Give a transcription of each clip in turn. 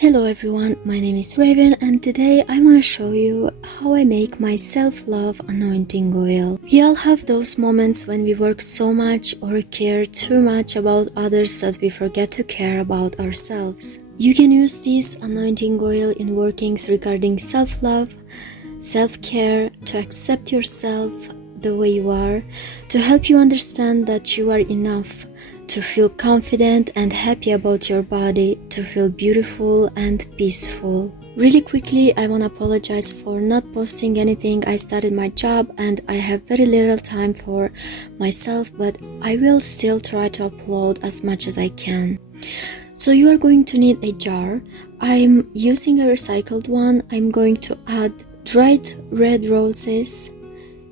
Hello everyone, my name is Raven and today I want to show you how I make my self-love anointing oil. We all have those moments when we work so much or care too much about others that we forget to care about ourselves. You can use this anointing oil in workings regarding self-love, self-care, to accept yourself the way you are, to help you understand that you are enough, to feel confident and happy about your body, to feel beautiful and peaceful. Really quickly, I want to apologize for not posting anything. I started my job and I have very little time for myself, but I will still try to upload as much as I can. So you are going to need a jar. I'm using a recycled one. I'm going to add dried red roses.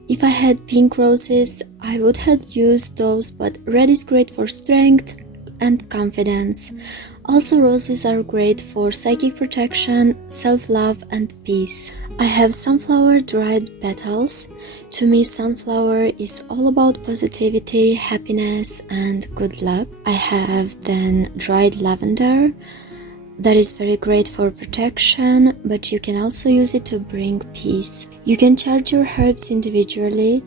If I had pink roses, I would have used those, but red is great for strength and confidence. Also, roses are great for psychic protection, self-love, and peace. I have sunflower dried petals. To me, sunflower is all about positivity, happiness, and good luck. I have then dried lavender. That is very great for protection, but you can also use it to bring peace. You can charge your herbs individually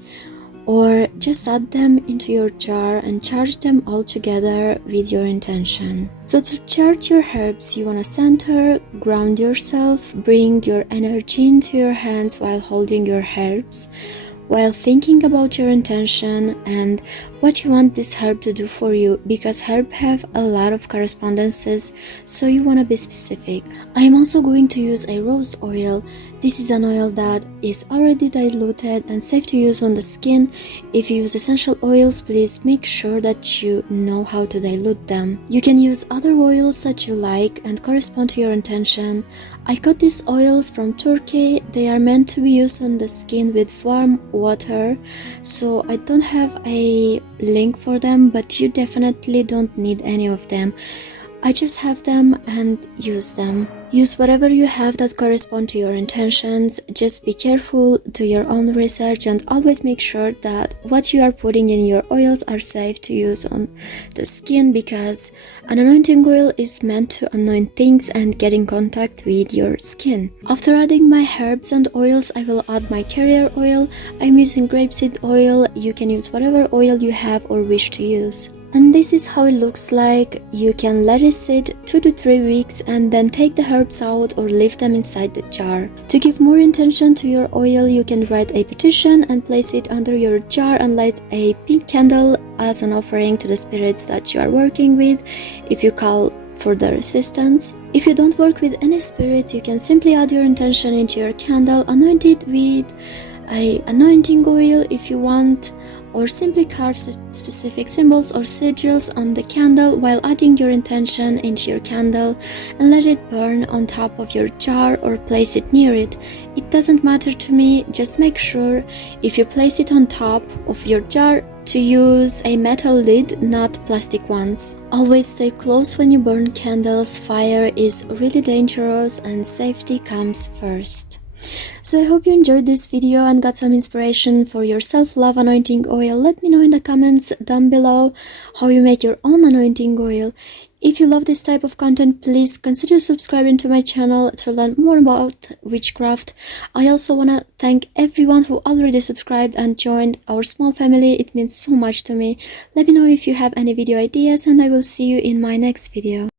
or just add them into your jar and charge them all together with your intention. So to charge your herbs, you want to center, ground yourself, bring your energy into your hands while holding your herbs, while thinking about your intention and what you want this herb to do for you, because herbs have a lot of correspondences, so you want to be specific. I am also going to use a rose oil. This is an oil that is already diluted and safe to use on the skin. If you use essential oils, please make sure that you know how to dilute them. You can use other oils that you like and correspond to your intention. I got these oils from Turkey. They are meant to be used on the skin with warm water, so I don't have a link for them, but you definitely don't need any of them. I just have them and use them. Use whatever you have that correspond to your intentions. Just be careful, do your own research, and always make sure that what you are putting in your oils are safe to use on the skin, because an anointing oil is meant to anoint things and get in contact with your skin. After adding my herbs and oils, I will add my carrier oil. I'm using grapeseed oil. You can use whatever oil you have or wish to use. And this is how it looks like. You can let it sit 2 to 3 weeks and then take the herbs out or leave them inside the jar. To give more intention to your oil, you can write a petition and place it under your jar and light a pink candle as an offering to the spirits that you are working with, if you call for their assistance. If you don't work with any spirits, you can simply add your intention into your candle, anoint it with an anointing oil if you want, or simply carve specific symbols or sigils on the candle while adding your intention into your candle and let it burn on top of your jar or place it near it. It doesn't matter to me, just make sure if you place it on top of your jar to use a metal lid, not plastic ones. Always stay close when you burn candles. Fire is really dangerous and safety comes first. So I hope you enjoyed this video and got some inspiration for your self-love anointing oil. Let me know in the comments down below how you make your own anointing oil. If you love this type of content, please consider subscribing to my channel to learn more about witchcraft. I also want to thank everyone who already subscribed and joined our small family. It means so much to me. Let me know if you have any video ideas and I will see you in my next video.